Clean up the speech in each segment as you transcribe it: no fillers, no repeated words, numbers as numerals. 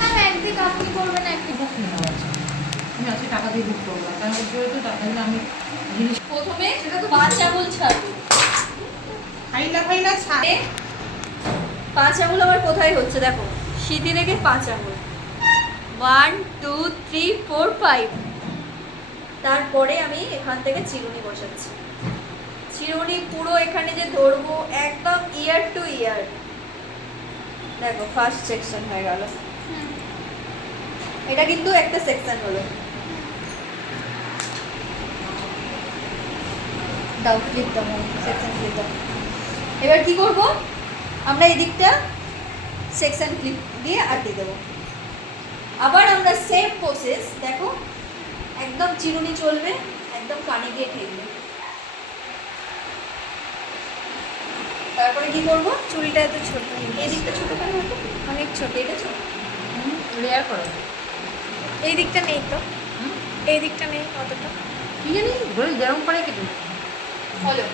হ্যাঁ একদিন আপনি করবেন একদিন আমি আজকে টাকা দিয়ে বুক করবো, কারণ ওর জন্য তো টাকা দিলে আমি জিনিস প্রথমে পাঁচ আঙুল ছাড়বো। ফাইলা ছাড়ে। পাঁচ আঙুল আমার কোথায় হচ্ছে দেখো, সিঁথি থেকে পাঁচ আঙুল, 1 2 3 4 5। তারপরে আমি এখান থেকে চিরুনি বসাচ্ছি। চিরুনি পুরো এখানে যে ধরবো একদম ইয়ার টু ইয়ার। দেখো ফার্স্ট সেকশন হয়ে গেল, এটা কিন্তু একটা সেকশন হলো। দাও ক্লিক দাও, সেকশন ক্লিক দাও। এবার কি করব, আমরা এদিকটা সেকশন ক্লিপ দিয়ে আটকে দেবো। আবার আমরা সেম প্রসেস, দেখো একদম চিরুনি চলবে, একদম কানে গিয়ে ঠেকবে। তারপরে কি করব, চুলটা এত ছোট, এই দিকটা ছোট কেন হতো, অনেক ছোট। এটা ছোট, লেয়ার করো। এই দিকটা নেই তো, এই দিকটা নেই অতটা। কি জানি ধরে যেরকম করে কেটে হলো।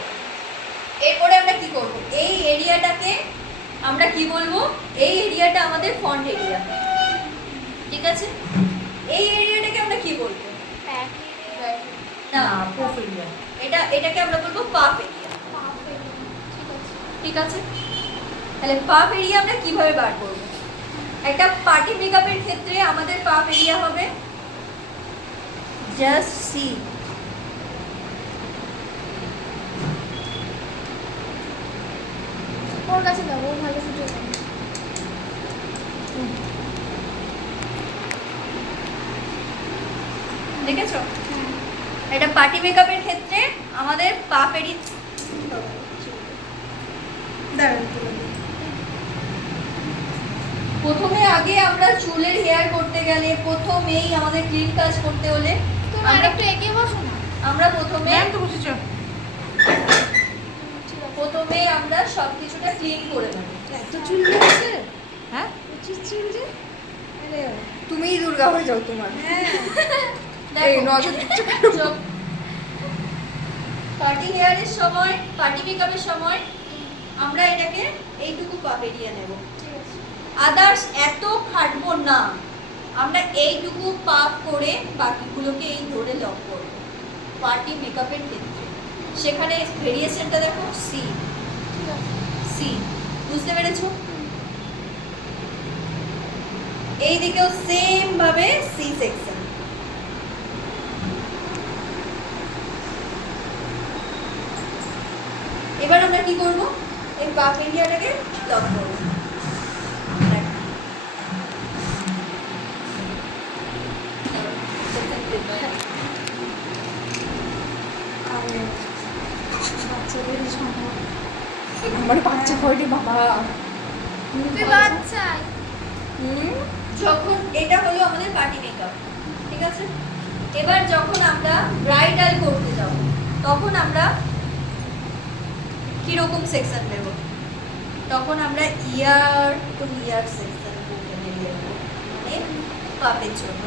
এরপরে আমরা কি করব, এই এরিয়াটাকে আমরা কি বলবো, এই এরিয়াটা আমাদের ফ্রন্ট এরিয়া, ঠিক আছে? এই এরিয়াটাকে আমরা কি বলবো, না প্রোফাইল। এটাকে আমরা বলবো পাফ এরিয়া, ঠিক আছে? তাহলে পাফ এরিয়া আমরা কিভাবে বার করব, একটা পার্টি মেকআপের ক্ষেত্রে আমাদের পাফ এরিয়া হবে জাস্ট সি। ওর কাছে দাও, ও ভালো ভিডিও করে। দেখেছো, এটা পার্টি মেকআপের ক্ষেত্রে আমাদের পাফ এরিয়া। প্রথমে আগে আমরা চুলের হেয়ার করতে গেলে, প্রথমেই আমাদের ক্লিন কাজ করতে হলে তুমি আরেকটু এগিয়ে বসো না। আমরা প্রথমে ম্যাম তো বসেছ। প্রথমে আমরা সবকিছুটা ক্লিন করে নেব। এত চুল আছে, হ্যাঁ প্রচুর চুল যে। আরে তুমিই দুর্গা হয়ে যাও তোমার। হ্যাঁ, এই নজর পার্টি হেয়ারের সময়, পার্টি মেকআপের সময় আমরা এটাকে এইটুকু পাফ এরিয়া নেব, ঠিক আছে। আদার্স এত খাটবো না, আমরা এইটুকু পাফ করে বাকিগুলোকে এই ধরে লক করব পার্টি মেকআপের ক্ষেত্রে। সেখানে ভেরিয়েশনটা দেখো, সি ঠিক আছে। সি, বুঝতে পেরেছো? এই দিকেও সেম ভাবে সি সেকশন। এবার আমরা কি করব, এই পাফ এরিয়াটাকে লক করব। বাচ্চাদের সম্ভব। আমার বাচ্চা কয়টি বাবা? তুই বাচ্চা। যখন এটা হলো আমাদের পার্টি মেকআপ, ঠিক আছে? এবার যখন আমরা ব্রাইডাল করতে যাব, তখন আমরা কিরকম সেকশন দেব, তখন আমরা ইয়ার টু ইয়ার সেকশন করতে বেরিয়ে যাবো, মানে পাপের জন্য,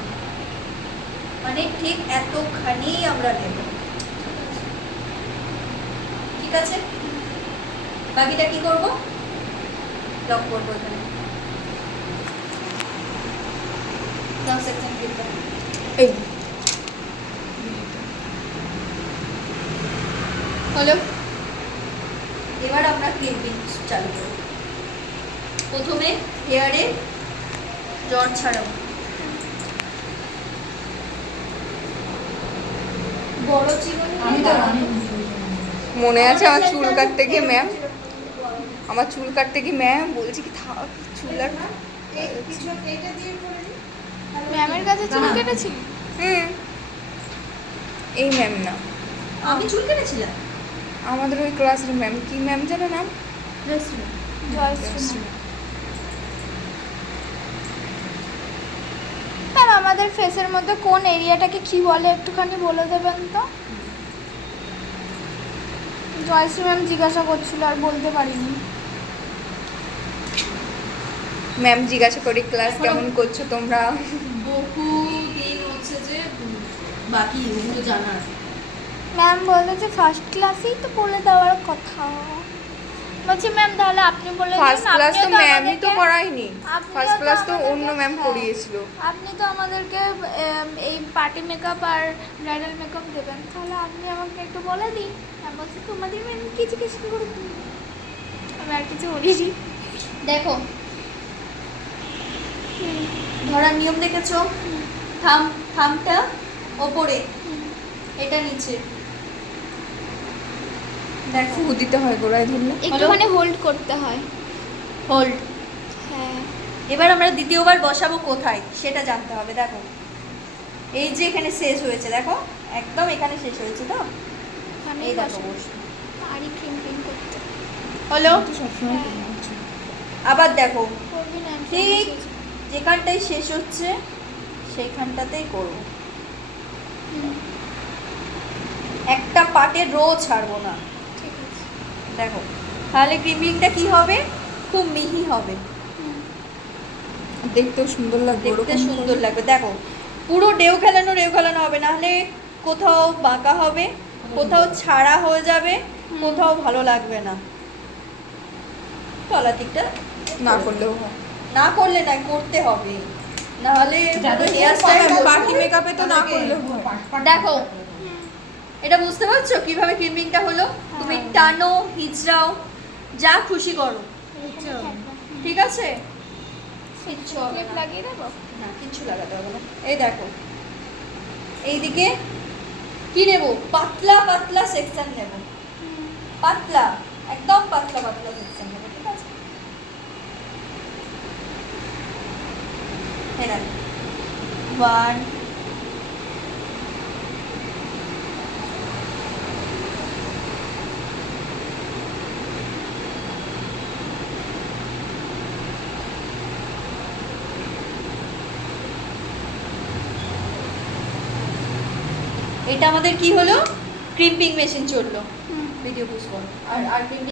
মানে ঠিক এতখানি আমরা নেব, ঠিক আছে? বাকিটা কি করব, লক করবো এখানে। লক সেকশন ক্লিক করব, এই হলো। এবার আমরা ক্লিপিং চালু করব। প্রথমে হেয়ারে জট ছাড়াবো, বড় চিরুনি আমি তো অনেক মনে আছে আমার চুল কাটতে গিয়ে ম্যাম, আমার চুল কাটতে গিয়ে ম্যাম বলছি কি থাক চুল আর ম্যামের কাছে চুল কেটেছি। এই ম্যাম না, আমি চুল কেটেছিলাম, আমাদের ওই ক্লাসের ম্যাম, কি ম্যাম জানো নাম? জয়শ্রী ম্যাম। আমাদের ফেসের মধ্যে কোন এরিয়াটাকে কি বলে একটুখানি বলে দেবেন তো? জয়শ্রী ম্যাম জিজ্ঞাসা করছিল, আর বলতে পারিনি। ম্যাম জিজ্ঞাসা করি ক্লাস কেমন করছো তোমরা? বহু দিন হচ্ছে যে বাকি ওগুলো জানার। ম্যাম বললো যে ফার্স্ট ক্লাসেই তো বলে দেওয়ার কথা। বলছি ম্যাম তাহলে আপনি বলে দিন, ফার্স্ট ক্লাস তো আপনিও তো ম্যামই তো আমাদেরকে- করায়নি, আপনিও ফার্স্ট তো ক্লাস তো আমাদেরকে- অন্য ম্যাম হ্যাঁ। করিয়েছিল। আপনি তো আমাদেরকে এই পার্টি মেকআপ আর ব্রাইডাল মেকআপ দেবেন, তাহলে আপনি আমাকে একটু বলে দিন। আমি বলছি তোমাদের ম্যাম কিছু কিছু করে দিন, আমি আর কিছু বলিনি। দেখো ধরার নিয়ম দেখেছো, থামটা ওপরে, এটা নিচে, দেখো ফু দিতে হয় গোড়ায় ধরলে। একটুখানি হোল্ড করতে হয়। হোল্ড। হ্যাঁ, এবার আমরা দ্বিতীয়বার বসাবো কোথায় সেটা জানতে হবে। দেখো এই যে এখানে শেষ হয়েছে, দেখো একদম এখানে শেষ হয়েছে তো, এখানে এই দেখো বসো। আরই ক্রিম্পিং করতে হলো, তো সবসময় করি না। আবার দেখো করবি না ঠিক যেখানটায় শেষ হচ্ছে সেইখানটাতেই করবো, একটা পার্টের রো ছাড়বো না। ঠিক আছে। দেখো তাহলে ক্রিমিংটা কি হবে, খুব মিহি হবে, দেখতেও সুন্দর লাগবে, দেখতে ওরকম সুন্দর লাগবে। দেখো পুরো ঢেউ খেলানো হবে, নাহলে কোথাও বাঁকা হবে, কোথাও ছাড়া হয়ে যাবে, কোথাও ভালো লাগবে না। তলার দিকটা না করলেও হয়। না করলে না, করতে হবে, নাহলে হেয়ার স্টাইল পার্টি মেকআপে তো না করলেও হয়। দেখো এটা বুঝতে পারছো কিভাবে ক্রিমিংটা হলো? তুমি টানো, হিচড়াও, যা খুশি করো, ঠিক আছে? কিচ্ছু হবে ক্লিপ না। লাগিয়ে দেবো। না কিচ্ছু লাগাতে হবে না। এই দেখো এইদিকে কি নেব, পাতলা পাতলা সেকশন নেব, পাতলা একদম পাতলা পাতলা সেকশন নেব, ঠিক আছে? এই দেখো 1 এটা আমাদের কি হলো, ক্রিম্পিং মেশিন চললো, ভিডিও পুশ করো আর ক্রিম্পিং